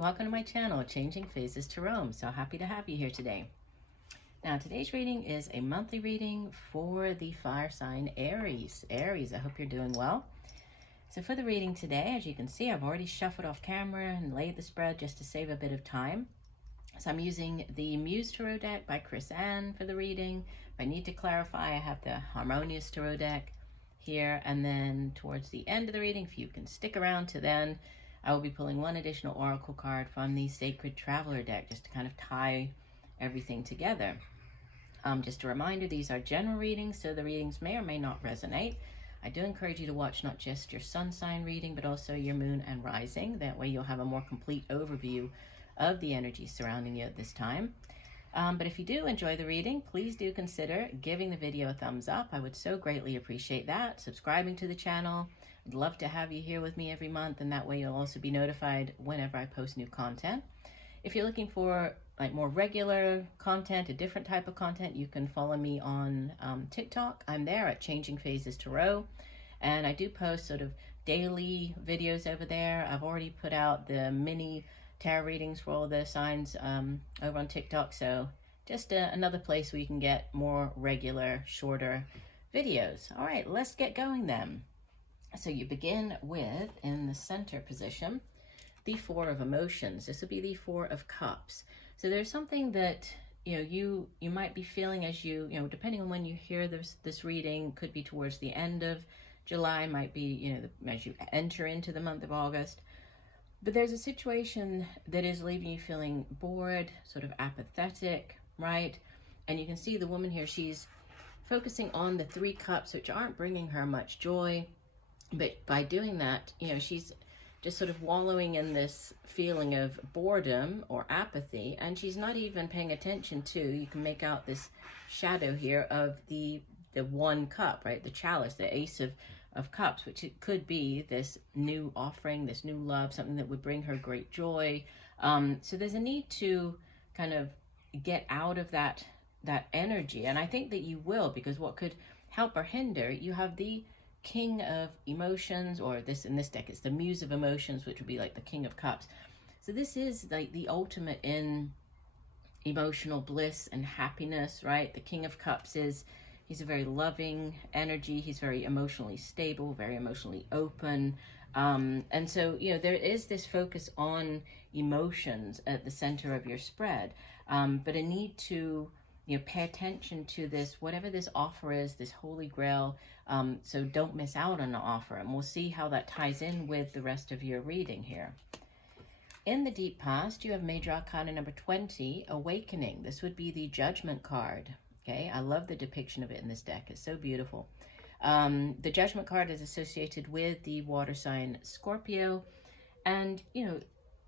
Welcome to my channel, Changing Phases Tarot. I'm so happy to have you here today. Now, today's reading is a monthly reading for the fire sign Aries. Aries, I hope you're doing well. So for the reading today, as you can see, I've already shuffled off camera and laid the spread just to save a bit of time. So I'm using the Muse Tarot deck by Chris Ann for the reading. If I need to clarify, I have the Harmonious Tarot deck here. And then towards the end of the reading, if you can stick around to then, I will be pulling one additional oracle card from the Sacred Traveler deck just to kind of tie everything together. Just a reminder, these are general readings, so the readings may or may not resonate. I do encourage you to watch not just your sun sign reading, but also your moon and rising. That way you'll have a more complete overview of the energy surrounding you at this time. But if you do enjoy the reading, please do consider giving the video a thumbs up. I would so greatly appreciate that. Subscribing to the channel. I'd love to have you here with me every month, and that way you'll also be notified whenever I post new content. If you're looking for like more regular content, a different type of content, you can follow me on TikTok. I'm there at Changing Phases Tarot, and I do post sort of daily videos over there. I've already put out the mini tarot readings for all the signs over on TikTok, so just another place where you can get more regular, shorter videos. All right, let's get going then. So you begin with, in the center position, the Four of Emotions. This will be the Four of Cups. So there's something that you might be feeling as you depending on when you hear this reading, could be towards the end of July, might be as you enter into the month of August. But there's a situation that is leaving you feeling bored, sort of apathetic, right? And you can see the woman here, she's focusing on the Three Cups, which aren't bringing her much joy. But by doing that, she's just sort of wallowing in this feeling of boredom or apathy, and she's not even paying attention to, you can make out this shadow here of the one cup, right? The chalice, the Ace of Cups, which it could be this new offering, this new love, something that would bring her great joy. So there's a need to kind of get out of that energy, and I think that you will, because what could help or hinder, you have the King of Emotions, or in this deck it's the Muse of Emotions, which would be like the King of Cups. So this is like the ultimate in emotional bliss and happiness, right? The King of Cups he's a very loving energy. He's very emotionally stable, very emotionally open. And so, there is this focus on emotions at the center of your spread, but a need to pay attention to this, whatever this offer is, this holy grail. So don't miss out on the offer, and we'll see how that ties in with the rest of your reading here. In the deep past, you have Major Arcana number 20, Awakening. This would be the Judgment card. Okay, I love the depiction of it in this deck. It's so beautiful. The Judgment card is associated with the water sign Scorpio, and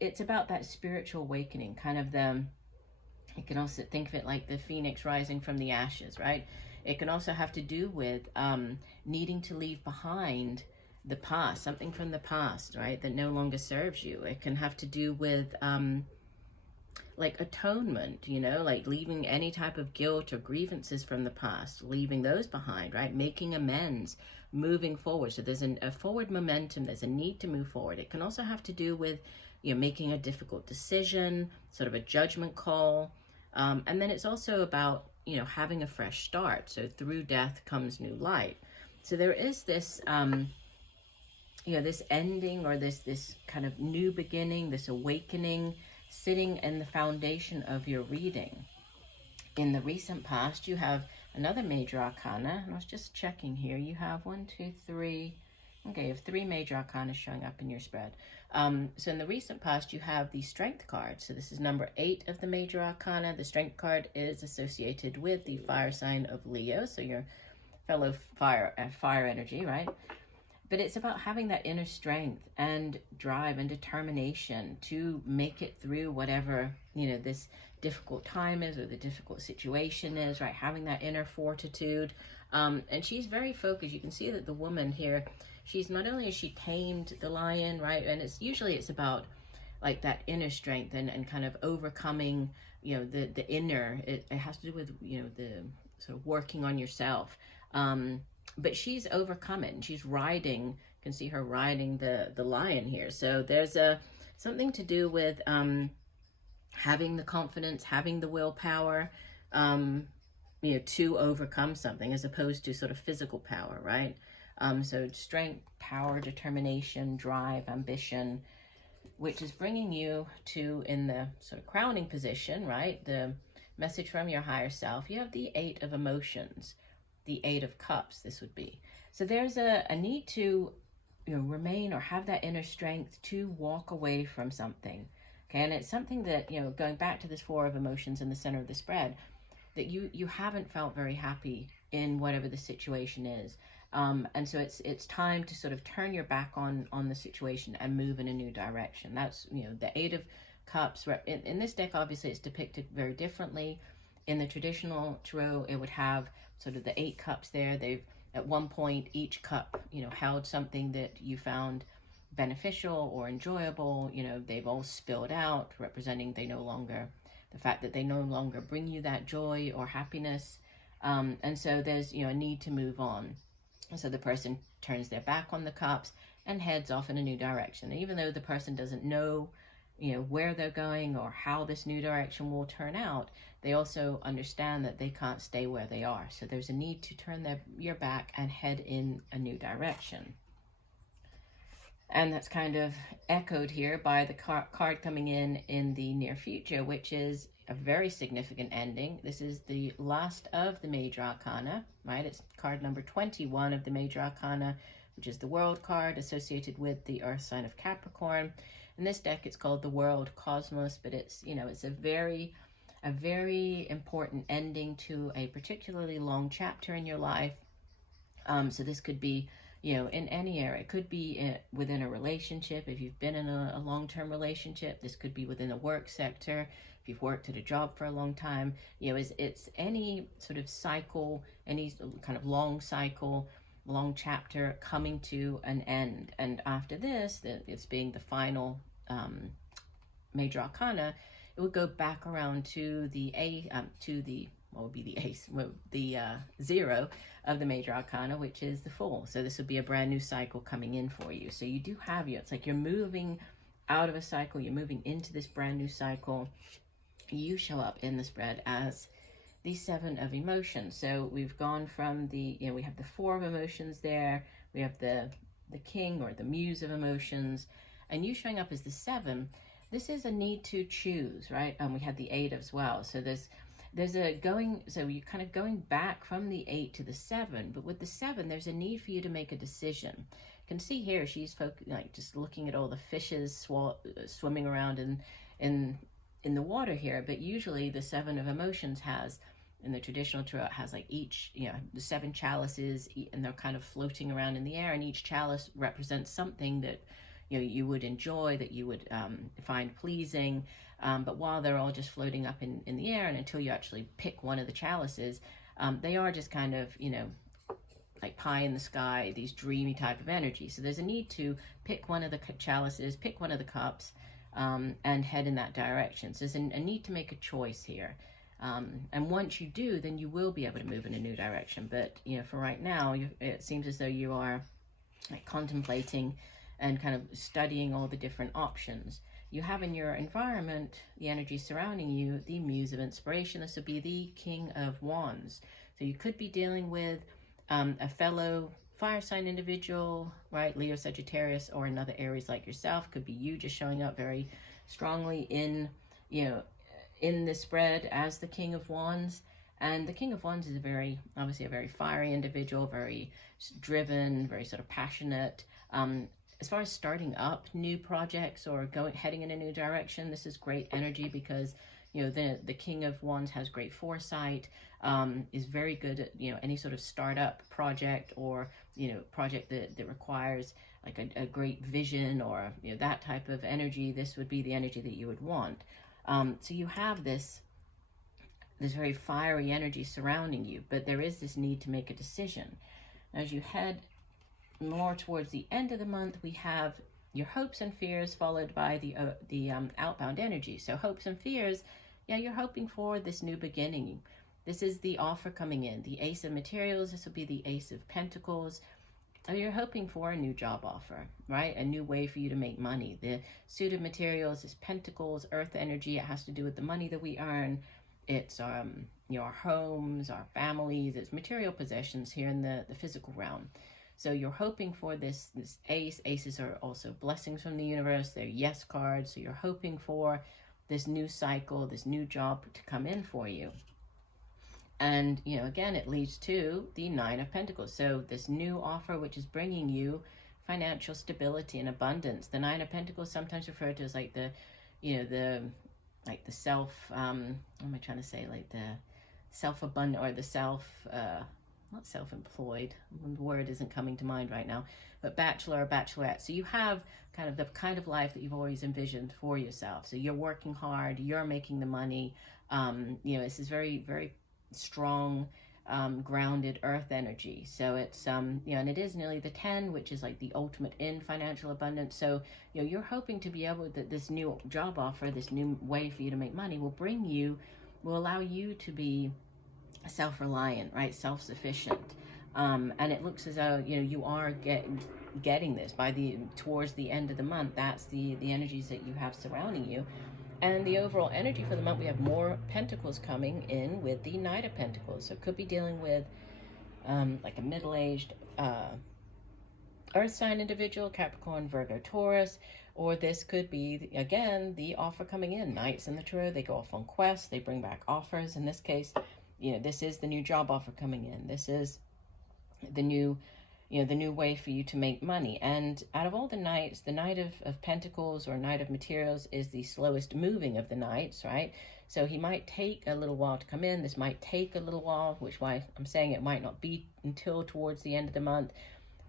it's about that spiritual awakening, kind of you can also think of it like the phoenix rising from the ashes, right? It can also have to do with needing to leave behind the past, something from the past, right, that no longer serves you. It can have to do with like atonement, like leaving any type of guilt or grievances from the past, leaving those behind, right? Making amends, moving forward. So there's a forward momentum, there's a need to move forward. It can also have to do with making a difficult decision, sort of a judgment call. And then it's also about, having a fresh start. So through death comes new light. So there is this, this ending, or this kind of new beginning, this awakening, sitting in the foundation of your reading. In the recent past, you have another Major Arcana, and I was just checking here. You have 1, 2, 3. Okay, you have 3 Major Arcana showing up in your spread. So in the recent past, you have the Strength card. So this is number 8 of the Major Arcana. The Strength card is associated with the fire sign of Leo, so your fellow fire energy, right? But it's about having that inner strength and drive and determination to make it through whatever, this difficult time is, or the difficult situation is, right? Having that inner fortitude. And she's very focused. You can see that the woman here, she's not only has she tamed the lion, right? And it's usually about like that inner strength and kind of overcoming, the inner. It has to do with, the sort of working on yourself. But she's overcome it, and she's riding, you can see her riding the lion here. So there's something to do with having the confidence, having the willpower, to overcome something, as opposed to sort of physical power, right? So strength, power, determination, drive, ambition, which is bringing you to, in the sort of crowning position, right? The message from your higher self. You have the 8 of emotions, the 8 of cups, this would be. So there's a need to, remain or have that inner strength to walk away from something. Okay, and it's something that, going back to this 4 of emotions in the center of the spread, that you haven't felt very happy in whatever the situation is. And so it's time to sort of turn your back on the situation and move in a new direction. That's, the 8 of Cups. In this deck, obviously, it's depicted very differently. In the traditional tarot, it would have sort of the 8 cups there. They've, at one point, each cup, held something that you found beneficial or enjoyable. They've all spilled out, representing the fact that they no longer bring you that joy or happiness. And so there's, a need to move on. And so the person turns their back on the cups and heads off in a new direction. And even though the person doesn't know, where they're going or how this new direction will turn out, they also understand that they can't stay where they are. So there's a need to turn your back and head in a new direction. And that's kind of echoed here by the card coming in the near future, which is a very significant ending. This is the last of the major arcana, right? It's card number 21 of the major arcana, which is the World card associated with the Earth sign of Capricorn. In this deck, it's called the World Cosmos, but it's, it's a very important ending to a particularly long chapter in your life. So this could be, in any area. It could be within a relationship. If you've been in a long-term relationship, this could be within a work sector. If you've worked at a job for a long time, it's any sort of cycle, any kind of long cycle, long chapter coming to an end. And after this, it's being the final major arcana, it would go back around to the what would be the ace, the 0 of the major arcana, which is the Fool. So this would be a brand new cycle coming in for you. So you do have it's like you're moving out of a cycle, you're moving into this brand new cycle. You show up in the spread as the 7 of emotions. So we've gone from we have the 4 of emotions there, we have the King or the Muse of emotions, and you showing up as the 7. This is a need to choose, right? And we had the 8 as well. So there's so you're kind of going back from the 8 to the 7, but with the 7, there's a need for you to make a decision. You can see here, she's just looking at all the fishes swimming around in the water here, but usually the 7 of emotions has, in the traditional tarot, has like each, the 7 chalices, and they're kind of floating around in the air, and each chalice represents something that, you would enjoy, that you would find pleasing. But while they're all just floating up in the air, and until you actually pick one of the chalices, they are just kind of, like pie in the sky, these dreamy type of energy. So there's a need to pick one of the chalices, pick one of the cups, and head in that direction. So there's a need to make a choice here. And once you do, then you will be able to move in a new direction. But, for right now, it seems as though you are like contemplating and kind of studying all the different options. You have in your environment, the energy surrounding you, the Muse of Inspiration. This would be the King of Wands. So you could be dealing with a fellow fire sign individual, right? Leo, Sagittarius, or another Aries like yourself. Could be you just showing up very strongly in the spread as the King of Wands. And the King of Wands is obviously a very fiery individual, very driven, very sort of passionate. As far as starting up new projects or heading in a new direction, this is great energy because, the King of Wands has great foresight, is very good at, any sort of startup project or, project that requires like a great vision or, that type of energy. This would be the energy that you would want. So you have this very fiery energy surrounding you, but there is this need to make a decision. As you head more towards the end of the month, we have your hopes and fears followed by the outbound energy. So hopes and fears, you're hoping for this new beginning. This is the offer coming in, the Ace of Materials. This will be the Ace of Pentacles. you're hoping for a new job offer, right? A new way for you to make money. The suit of materials is pentacles, earth energy. It has to do with the money that we earn. It's you know, our homes, our families. It's material possessions here in the physical realm. So you're hoping for this ace. Aces are also blessings from the universe. They're yes cards. So you're hoping for this new cycle, this new job to come in for you. And, you know, again, it leads to the Nine of Pentacles. So this new offer, which is bringing you financial stability and abundance. The Nine of Pentacles, sometimes referred to as like the, you know, the self, what am I trying to say? Like the self-abundant, or the not self-employed, the word isn't coming to mind right now, but bachelor or bachelorette. So you have kind of the kind of life that you've always envisioned for yourself. So you're working hard, you're making the money. You know, this is very, very strong, grounded earth energy. So it's, you know, and it is nearly the 10, which is like the ultimate in financial abundance. So, you know, you're hoping to be able that this new job offer, this new way for you to make money will allow you to be self-reliant, right? Self-sufficient. And it looks as though, you know, you are getting this towards the end of the month. That's the energies that you have surrounding you. And the overall energy for the month, we have more pentacles coming in with the Knight of Pentacles. So it could be dealing with like a middle-aged earth sign individual, Capricorn, Virgo, Taurus, or this could be, again, the offer coming in. Knights in the Tarot, they go off on quests, they bring back offers. In this case, you know, this is the new job offer coming in. This is the new, you know, the new way for you to make money. And out of all the knights, the Knight of Pentacles or Knight of Materials is the slowest moving of the knights, right? So he might take a little while to come in. This might take a little while, which why I'm saying it might not be until towards the end of the month.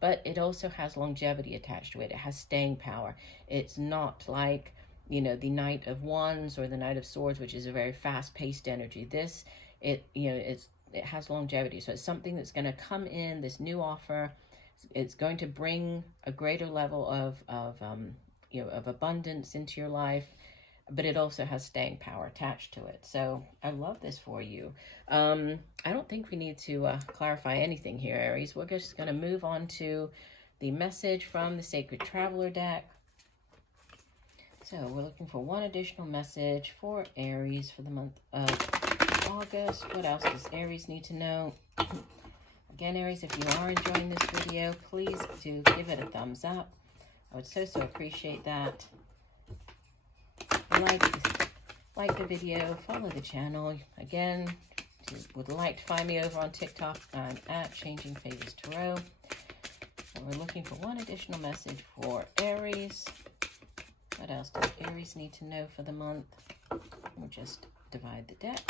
But it also has longevity attached to it. It has staying power. It's not like, you know, the Knight of Wands or the Knight of Swords, which is a very fast-paced energy. This, you know, it has longevity. So it's something that's going to come in, this new offer. It's going to bring a greater level of you know, of abundance into your life, but it also has staying power attached to it. So I love this for you. I don't think we need to clarify anything here, Aries. We're just going to move on to the message from the Sacred Traveler deck. So we're looking for one additional message for Aries for the month of August. What else does Aries need to know? Again, Aries, if you are enjoying this video, please do give it a thumbs up. I would so appreciate that. Like the video, follow the channel. Again, if you would like to find me over on TikTok, I'm at Changing Phases Tarot. And we're looking for one additional message for Aries. What else does Aries need to know for the month? We'll just divide the deck.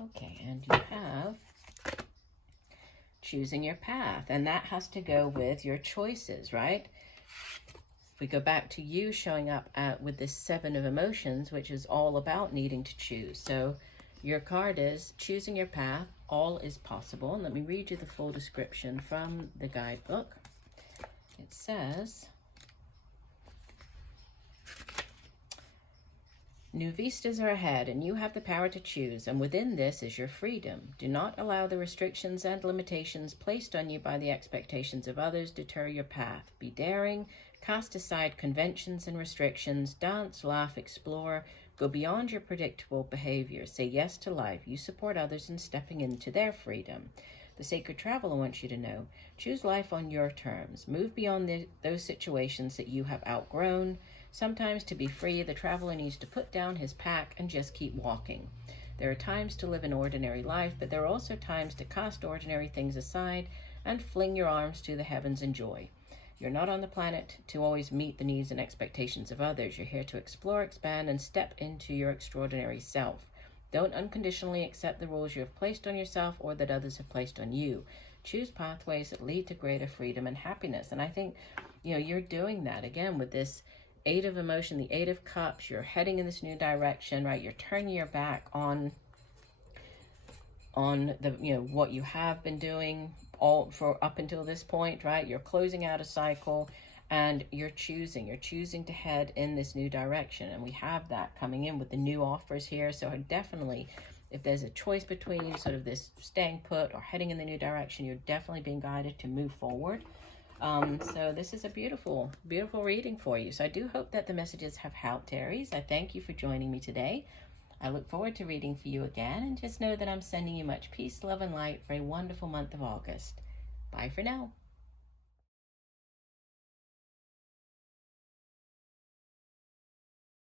Okay, and you have choosing your path, and that has to go with your choices, right? If we go back to you showing up with this 7 of emotions, which is all about needing to choose. So your card is choosing your path, all is possible. And let me read you the full description from the guidebook. It says, new vistas are ahead, and you have the power to choose, and within this is your freedom. Do not allow the restrictions and limitations placed on you by the expectations of others deter your path. Be daring, cast aside conventions and restrictions, dance, laugh, explore, go beyond your predictable behavior. Say yes to life. You support others in stepping into their freedom. The Sacred Traveler wants you to know, choose life on your terms. Move beyond those situations that you have outgrown. Sometimes to be free, the traveler needs to put down his pack and just keep walking. There are times to live an ordinary life, but there are also times to cast ordinary things aside and fling your arms to the heavens in joy. You're not on the planet to always meet the needs and expectations of others. You're here to explore, expand, and step into your extraordinary self. Don't unconditionally accept the rules you have placed on yourself or that others have placed on you. Choose pathways that lead to greater freedom and happiness. And I think, you know, you're doing that again with this 8 of emotion, the 8 of cups. You're heading in this new direction, right? You're turning your back on the, you know, what you have been doing all for up until this point, right? You're closing out a cycle, and you're choosing to head in this new direction. And we have that coming in with the new offers here. So definitely, If there's a choice between sort of this staying put or heading in the new direction, you're definitely being guided to move forward. So this is a beautiful, beautiful reading for you. So I do hope that the messages have helped, Aries. I thank you for joining me today. I look forward to reading for you again, and just know that I'm sending you much peace, love, and light for a wonderful month of August. Bye for now.